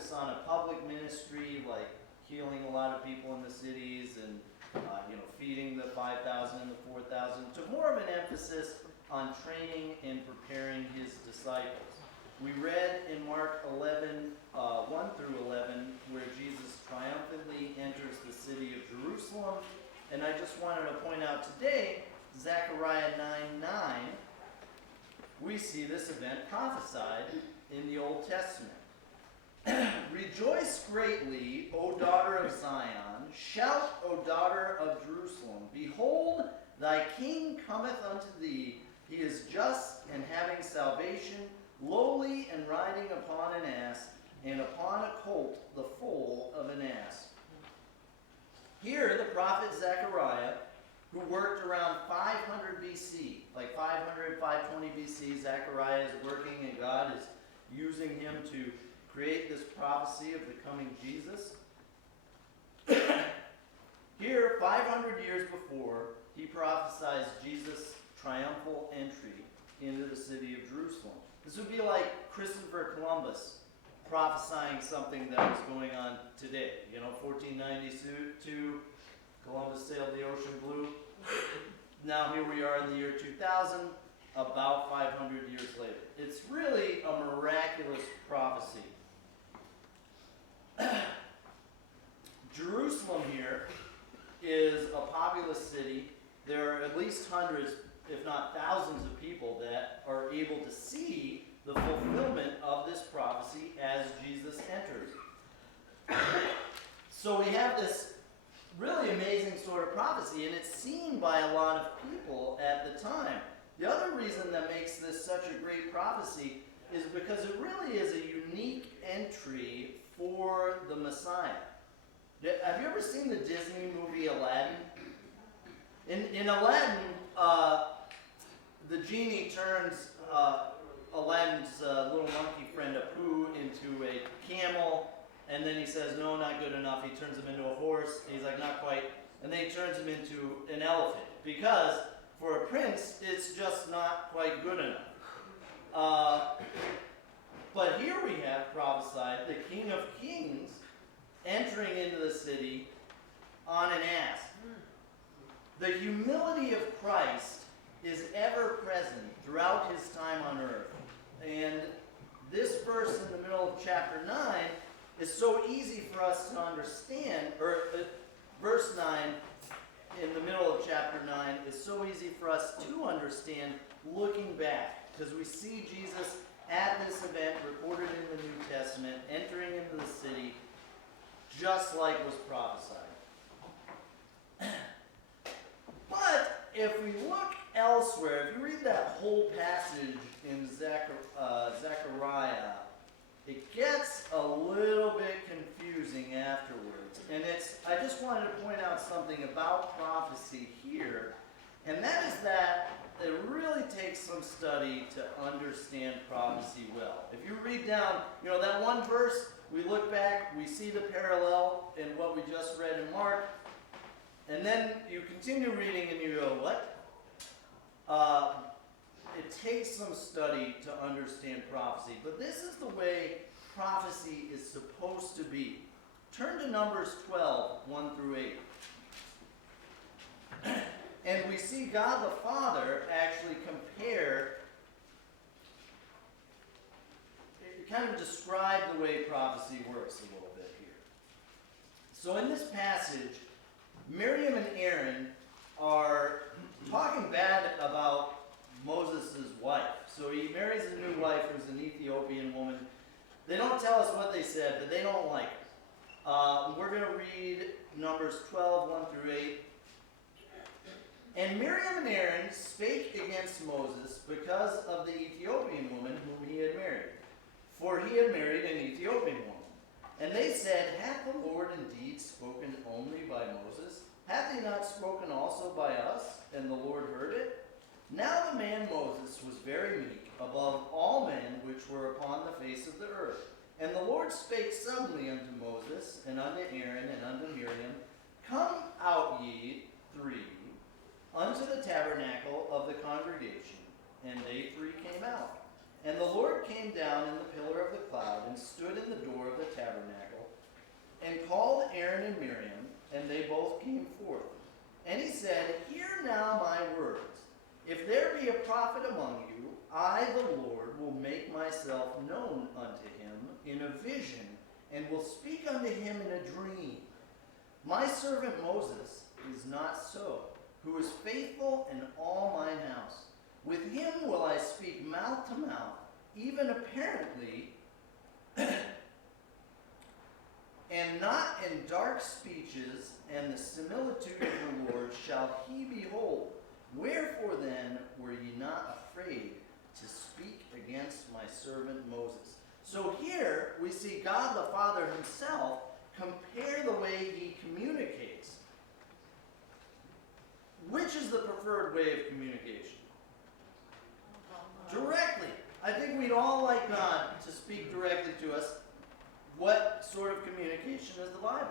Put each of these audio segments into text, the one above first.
focus on a public ministry like healing a lot of people in the cities and feeding the 5,000 and the 4,000, to more of an emphasis on training and preparing his disciples. We read in Mark 11, 1 through 11, where Jesus triumphantly enters the city of Jerusalem. And I just wanted to point out today, Zechariah 9:9, we see this event prophesied in the Old Testament. Rejoice greatly, O daughter of Zion. Shout, O daughter of Jerusalem. Behold, thy king cometh unto thee. He is just and having salvation, lowly and riding upon an ass, and upon a colt, the foal of an ass. Here, the prophet Zechariah, who worked around 500 BC, like 500, 520 BC, Zechariah is working and God is using him to create this prophecy of the coming Jesus. Here, 500 years before, he prophesies Jesus' triumphal entry into the city of Jerusalem. This would be like Christopher Columbus prophesying something that was going on today. 1492, Columbus sailed the ocean blue. Now here we are in the year 2000, about 500 years later. It's really a miraculous prophecy. Jerusalem here is a populous city. There are at least hundreds, if not thousands of people that are able to see the fulfillment of this prophecy as Jesus enters. So we have this really amazing sort of prophecy, and it's seen by a lot of people at the time. The other reason that makes this such a great prophecy is because it really is a unique entry for the Messiah. Have you ever seen the Disney movie Aladdin? In Aladdin, the genie turns Aladdin's little monkey friend Apu into a camel, and then he says, no, not good enough. He turns him into a horse, and he's like, not quite. And then he turns him into an elephant, because for a prince, it's just not quite good enough. But here we have prophesied the King of Kings entering into the city on an ass. The humility of Christ is ever present throughout his time on earth. And this verse in the middle of chapter 9 is so easy for us to understand, or verse 9 in the middle of chapter 9 is so easy for us to understand looking back, because we see Jesus at this event recorded in the New Testament, entering into the city, just like was prophesied. But if we look elsewhere, if you read that whole passage in Zechariah, it gets a little bit confusing afterwards. And I just wanted to point out something about prophecy here, and that is that it really takes some study to understand prophecy well. If you read down, that one verse, we look back, we see the parallel in what we just read in Mark, and then you continue reading and you go, what? It takes some study to understand prophecy, but this is the way prophecy is supposed to be. Turn to Numbers 12, 1 through 8. And we see God the Father actually kind of describe the way prophecy works a little bit here. So in this passage, Miriam and Aaron are talking bad about Moses' wife. So he marries a new wife who's an Ethiopian woman. They don't tell us what they said, but they don't like her. We're going to read Numbers 12, 1 through 8. And Miriam and Aaron spake against Moses because of the Ethiopian woman whom he had married. For he had married an Ethiopian woman. And they said, hath the Lord indeed spoken only by Moses? Hath he not spoken also by us? And the Lord heard it? Now the man Moses was very meek above all men which were upon the face of the earth. And the Lord spake suddenly unto Moses, and unto Aaron, and unto Miriam, Come out ye three unto the tabernacle of the congregation. And they three came out. And the Lord came down in the pillar of the cloud and stood in the door of the tabernacle and called Aaron and Miriam, and they both came forth. And he said, Hear now my words. If there be a prophet among you, I, the Lord, will make myself known unto him in a vision, and will speak unto him in a dream. My servant Moses is not so, who is faithful in all mine house. With him will I speak mouth to mouth, even apparently, and not in dark speeches, and the similitude of the Lord shall he behold. Wherefore then were ye not afraid to speak against my servant Moses? So here we see God the Father himself compare the way he communicates. Which is the preferred way of communication? Directly. I think we'd all like God to speak directly to us. What sort of communication is the Bible?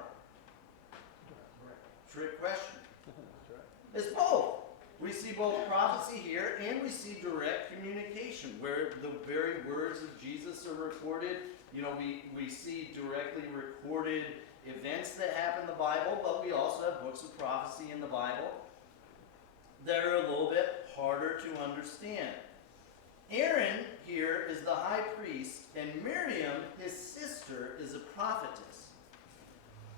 Trick question. It's both. We see both prophecy here and we see direct communication where the very words of Jesus are recorded. You know, we see directly recorded events that happen in the Bible, but we also have books of prophecy in the Bible that are a little bit harder to understand. Aaron here is the high priest, and Miriam, his sister, is a prophetess.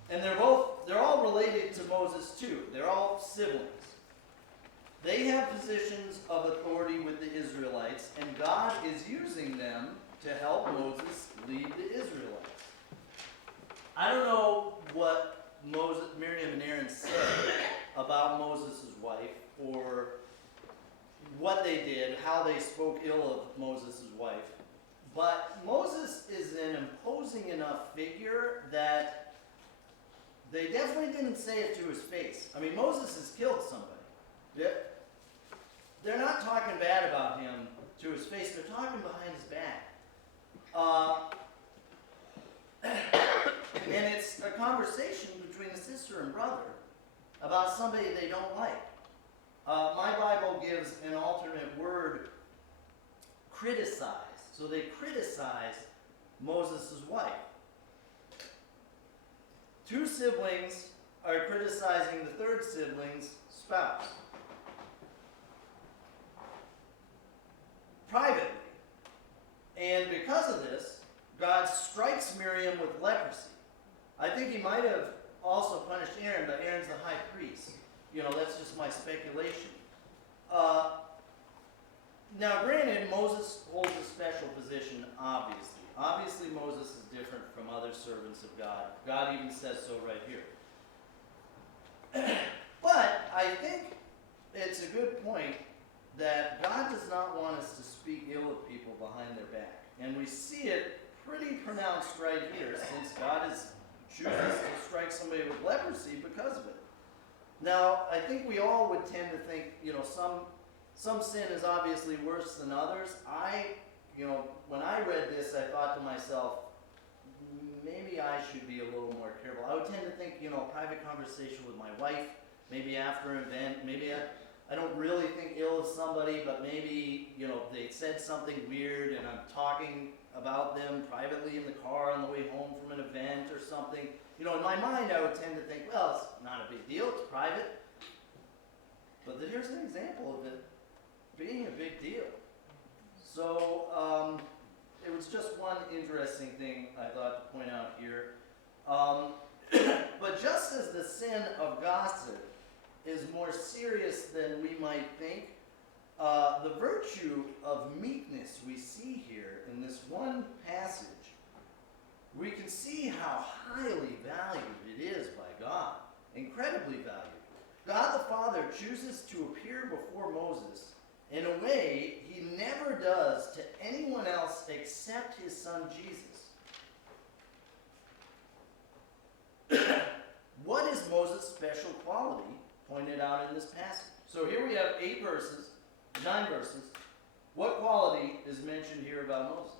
And they're all related to Moses too. They're all siblings. They have positions of authority with the Israelites, and God is using them to help Moses lead the Israelites. I don't know what Miriam and Aaron said about Moses' wife, or what they did, how they spoke ill of Moses' wife. But Moses is an imposing enough figure that they definitely didn't say it to his face. I mean, Moses has killed somebody. They're not talking bad about him to his face. They're talking behind his back. And it's a conversation between a sister and brother about somebody they don't like. My Bible gives an alternate word, criticize. So they criticize Moses' wife. Two siblings are criticizing the third sibling's spouse. Privately. And because of this, God strikes Miriam with leprosy. I think he might have also punished Aaron, but Aaron's the high priest. You know, that's just my speculation. Now, granted, Moses holds a special position, obviously. Obviously, Moses is different from other servants of God. God even says so right here. But I think it's a good point that God does not want us to speak ill of people behind their back. And we see it pretty pronounced right here, since God chooses to strike somebody with leprosy because of it. Now, I think we all would tend to think, you know, some sin is obviously worse than others. When I read this, I thought to myself, maybe I should be a little more careful. I would tend to think, private conversation with my wife, maybe after an event, maybe I don't really think ill of somebody, but maybe, they said something weird and I'm talking about them privately in the car on the way home from an event or something. In my mind, I would tend to think, well, it's not a big deal, it's private. But here's an example of it being a big deal. So, it was just one interesting thing I thought to point out here. But just as the sin of gossip is more serious than we might think, the virtue of meekness we see here in this one passage, we can see how highly valued it is by God. Incredibly valued. God the Father chooses to appear before Moses in a way he never does to anyone else except his son Jesus. What is Moses' special quality pointed out in this passage? So here we have 9 verses. What quality is mentioned here about Moses?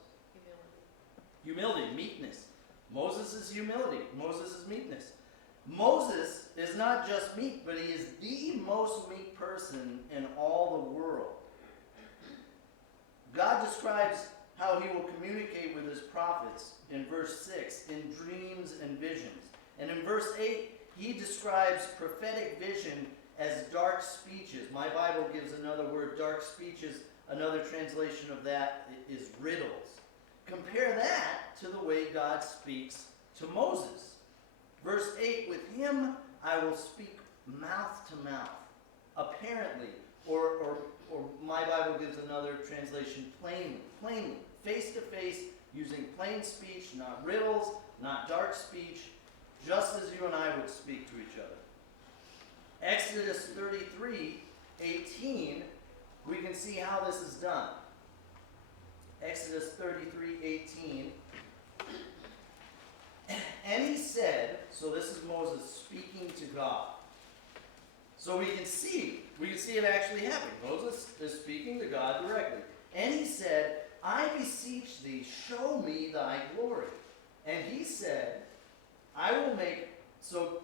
Humility, meekness. Moses is humility. Moses is meekness. Moses is not just meek, but he is the most meek person in all the world. God describes how he will communicate with his prophets in verse 6 in dreams and visions. And in verse 8, he describes prophetic vision as dark speeches. My Bible gives another word, dark speeches. Another translation of that is riddles. Compare that to the way God speaks to Moses. Verse 8, with him I will speak mouth to mouth, apparently, or my Bible gives another translation, plainly, face to face, using plain speech, not riddles, not dark speech, just as you and I would speak to each other. Exodus 33:18, we can see how this is done. Exodus 33:18. And he said, so this is Moses speaking to God. So we can see it actually happening. Moses is speaking to God directly. And he said, I beseech thee, show me thy glory. And he said, I will make, so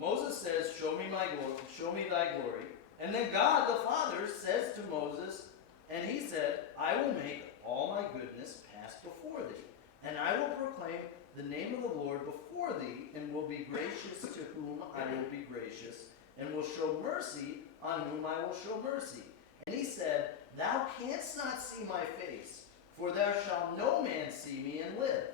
Moses says, show me my glory, show me thy glory. And then God the Father says to Moses, and he said, I will make all my goodness pass before thee. And I will proclaim the name of the Lord before thee, and will be gracious to whom I will be gracious, and will show mercy on whom I will show mercy. And he said, thou canst not see my face, for there shall no man see me and live.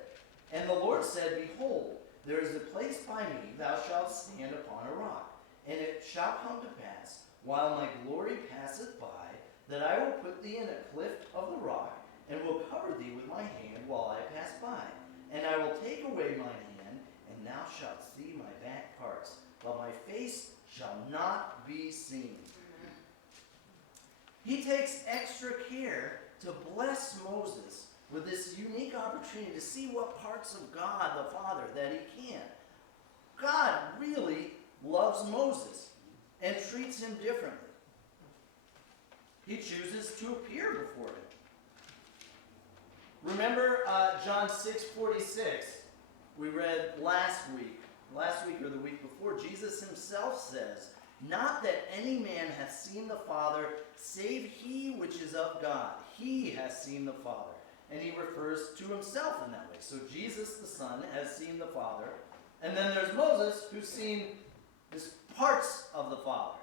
And the Lord said, behold, there is a place by me, thou shalt stand upon a rock. And it shall come to pass, while my glory passeth by, that I will put thee in a cleft of the rock, and will cover thee with my hand while I pass by. And I will take away mine hand, and thou shalt see my back parts, but my face shall not be seen. He takes extra care to bless Moses with this unique opportunity to see what parts of God the Father that he can. God really loves Moses and treats him differently. He chooses to appear before him. Remember John 6:46 we read last week or the week before. Jesus himself says, not that any man hath seen the Father, save he which is of God. He has seen the Father. And he refers to himself in that way. So Jesus the Son has seen the Father. And then there's Moses, who's seen this parts of the Father.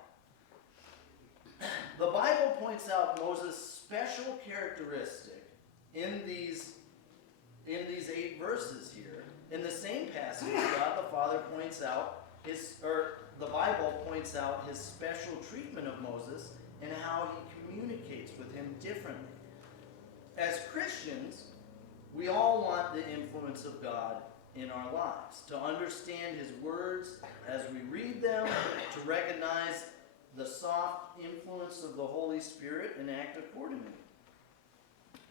The Bible points out Moses' special characteristic in these 8 verses here. In the same passage, God the Father points out the Bible points out his special treatment of Moses and how he communicates with him differently. As Christians, we all want the influence of God in our lives, to understand his words as we read them, to recognize the soft influence of the Holy Spirit and act accordingly.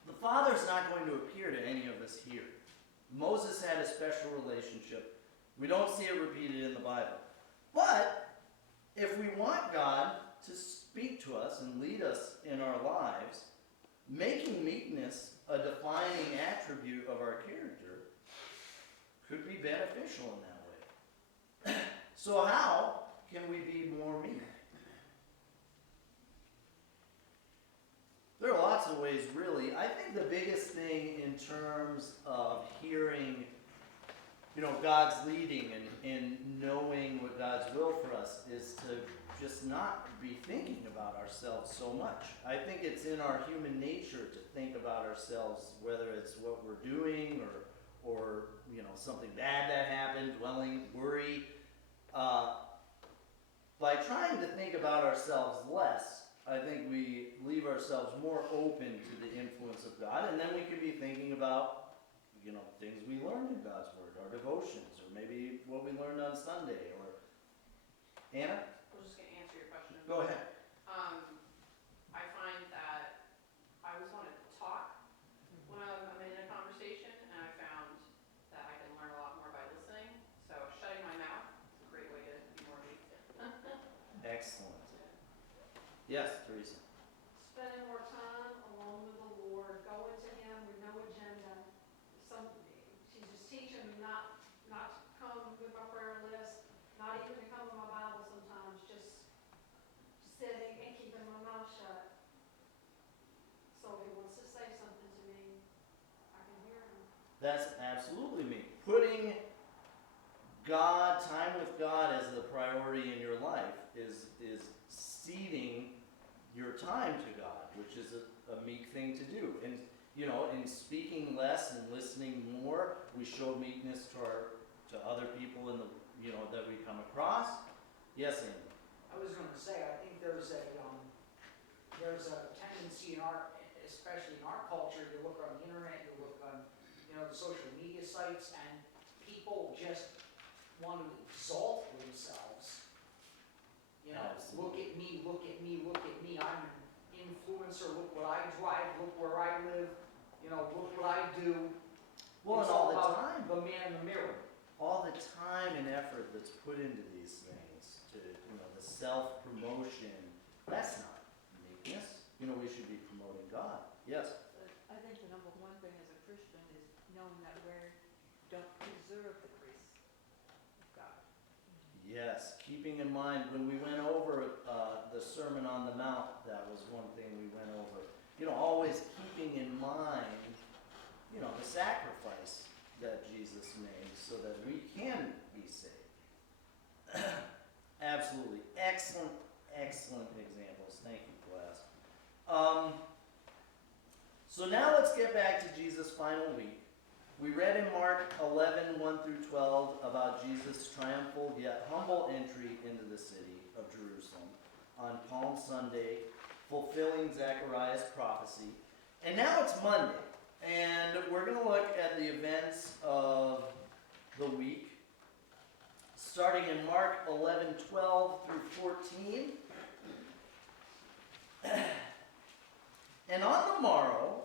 The Father's not going to appear to any of us here. Moses had a special relationship. We don't see it repeated in the Bible. But if we want God to speak to us and lead us in our lives, making meekness a defining attribute of our character could be beneficial in that way. So how can we be more meek? There are lots of ways, really. I think the biggest thing in terms of hearing, God's leading and knowing what God's will for us is to just not be thinking about ourselves so much. I think it's in our human nature to think about ourselves, whether it's what we're doing or something bad that happened, worry. By trying to think about ourselves less, I think we leave ourselves more open to the influence of God, and then we can be thinking about, things we learned in God's Word, our devotions, or maybe what we learned on Sunday, or... Anna? I was just going to answer your question. Go ahead. I find that I always want to talk when I'm in a conversation, and I found that I can learn a lot more by listening. So shutting my mouth is a great way to be more meek. Excellent. Yes, Teresa. Spending more time alone with the Lord, going to him with no agenda. She's just teaching me not to come with my prayer list, not even to come with my Bible sometimes, just sitting and keeping my mouth shut. So if he wants to say something to me, That's absolutely me. Putting God, time with God as the priority in your life is ceding your time to God, which is a meek thing to do. And, in speaking less and listening more, we show meekness to other people that we come across. Yes, Andy? I was going to say, I think there's a tendency especially in our culture, you look on the internet, you look on, the social media sites, and people just want to exalt themselves. Look at me, look at me, look at me. I'm an influencer. Look what I drive. Look where I live. Look what I do. Well, It's and all the about time. the man in the mirror. All the time and effort that's put into these things, to the self-promotion, that's not meekness. We should be promoting God. Yes? But I think the number one thing as a Christian is knowing that we don't deserve the grace of God. Yes, keeping in mind when we went over the Sermon on the Mount, that was one thing we went over. Always keeping in mind, the sacrifice that Jesus made so that we can be saved. Absolutely. Excellent, excellent examples. Thank you, class. So now let's get back to Jesus' final week. We read in Mark 11, 1 through 12 about Jesus' triumphal yet humble entry into the city of Jerusalem on Palm Sunday, fulfilling Zechariah's prophecy. And now it's Monday, and we're going to look at the events of the week, starting in Mark 11, 12 through 14. And on the morrow,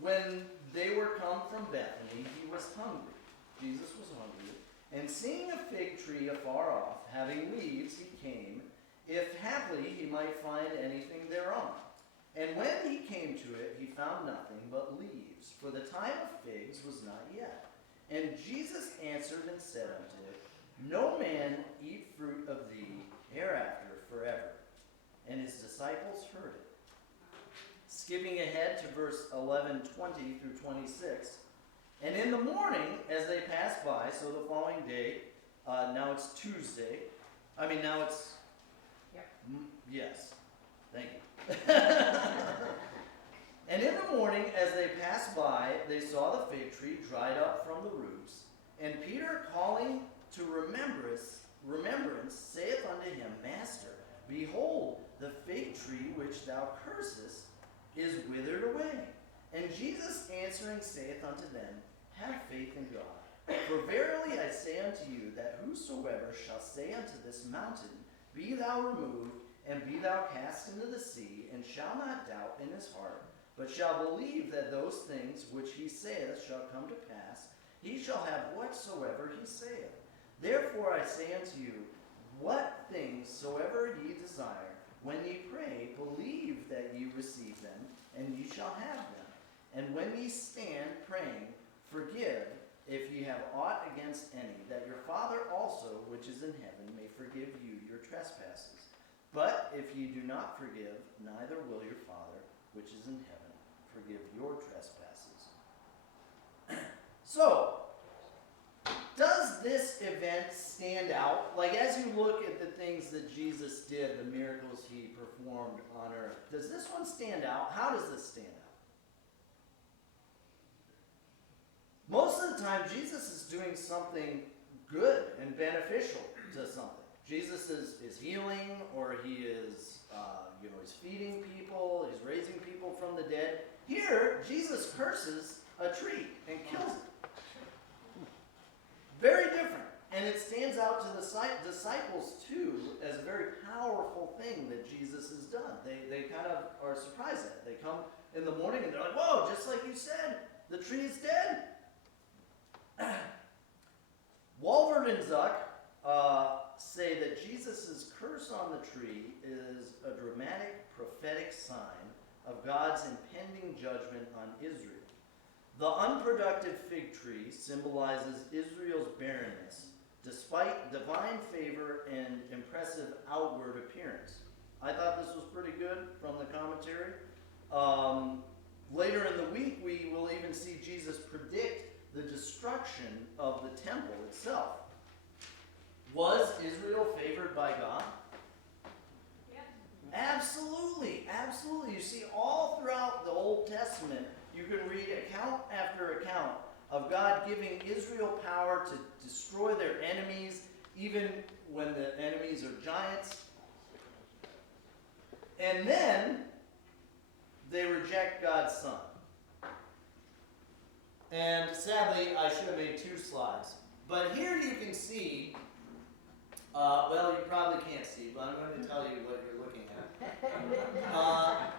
when they were come from Bethany, he was hungry. Jesus was hungry. And seeing a fig tree afar off, having leaves, he came, if haply he might find anything thereon. And when he came to it, he found nothing but leaves, for the time of figs was not yet. And Jesus answered and said unto it, No man eat fruit of thee hereafter forever. And his disciples heard it. Skipping ahead to verse 11, 20 through 26. And in the morning, as they passed by, so the following day, now it's Tuesday. Now it's... Yep. Yes. Thank you. And in the morning, as they passed by, they saw the fig tree dried up from the roots. And Peter, calling to remembrance, saith unto him, Master, behold, the fig tree which thou cursest is withered away. And Jesus answering saith unto them, Have faith in God. For verily I say unto you, that whosoever shall say unto this mountain, Be thou removed, and be thou cast into the sea, and shall not doubt in his heart, but shall believe that those things which he saith shall come to pass, he shall have whatsoever he saith. Therefore I say unto you, what things soever ye desire, when ye pray, believe that ye receive them, and ye shall have them. And when ye stand praying, forgive, if ye have aught against any, that your Father also, which is in heaven, may forgive you your trespasses. But if ye do not forgive, neither will your Father, which is in heaven, forgive your trespasses. So, does this event stand out? Like, as you look at the things that Jesus did, the miracles he performed on earth, does this one stand out? How does this stand out? Most of the time, Jesus is doing something good and beneficial to something. Jesus is healing, or he is, he's feeding people, he's raising people from the dead. Here, Jesus curses a tree and kills it. Very different. And it stands out to the disciples, too, as a very powerful thing that Jesus has done. They kind of are surprised at it. They come in the morning and they're like, whoa, just like you said, the tree is dead. Walford and Zuck say that Jesus' curse on the tree is a dramatic prophetic sign of God's impending judgment on Israel. The unproductive fig tree symbolizes Israel's barrenness, despite divine favor and impressive outward appearance. I thought this was pretty good from the commentary. Later in the week, we will even see Jesus temple itself. Was Israel favored by God? Yeah. Absolutely, absolutely. You see, all throughout the Old Testament, you can read account after account of God giving Israel power to destroy their enemies, even when the enemies are giants. And then they reject God's Son. And sadly, I should have made 2 slides. But here you can see, well, you probably can't see, but I'm going to tell you what you're looking at.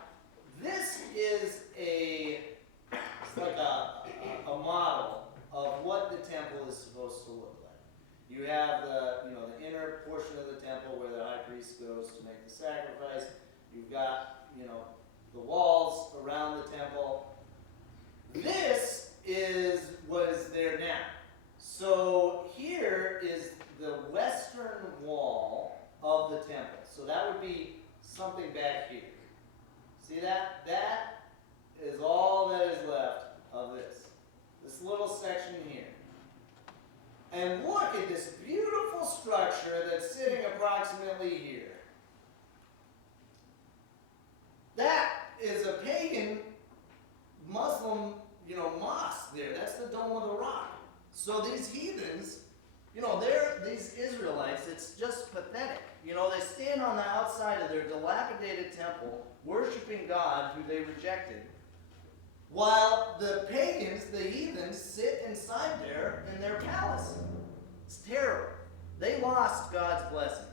This is it's like a model of what the temple is supposed to look like. You have the inner portion of the temple where the high priest goes to make the sacrifice. You've got, the walls around the temple. This is what is there now. So here is the western wall of the temple. So that would be something back here. See that? That is all that is left of this little section here. And look at this beautiful structure that's sitting approximately here. That is a pagan Muslim, mosque there. That's the Dome of the Rock. So these heathens, these Israelites, it's just pathetic. They stand on the outside of their dilapidated temple, worshiping God who they rejected, while the pagans, the heathens, sit inside there in their palace. It's terrible. They lost God's blessing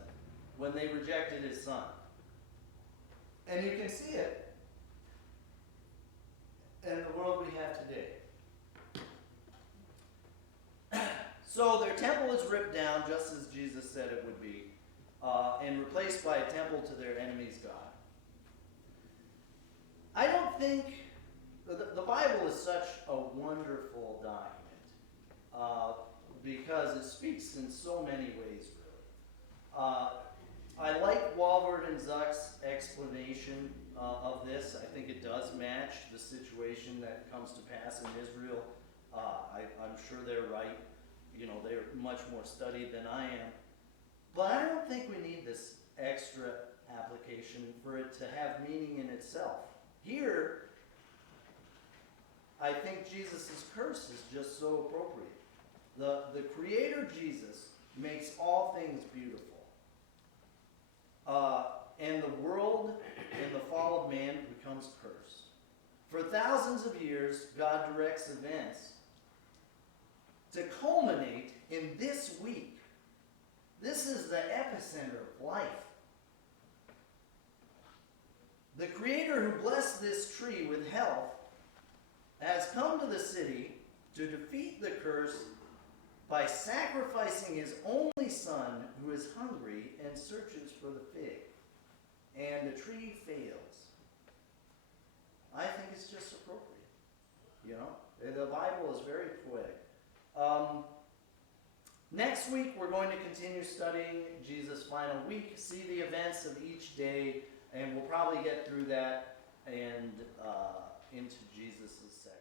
when they rejected his Son. And you can see it in the world we have today. So their temple is ripped down, just as Jesus said it would be, and replaced by a temple to their enemy's God. I don't think the Bible is such a wonderful document because it speaks in so many ways, really. I like Walvard and Zuck's explanation of this. I think it does match the situation that comes to pass in Israel. I'm sure they're right. They're much more studied than I am. But I don't think we need this extra application for it to have meaning in itself. Here, I think Jesus' curse is just so appropriate. The Creator Jesus makes all things beautiful. And the world in the fall of man becomes cursed. For thousands of years, God directs events to culminate in this week. This is the epicenter of life. The Creator who blessed this tree with health has come to the city to defeat the curse by sacrificing his only Son, who is hungry and searches for the fig. And the tree fails. I think it's just appropriate. The Bible is very poetic. Next week, we're going to continue studying Jesus' final week, see the events of each day, and we'll probably get through that and into Jesus' second.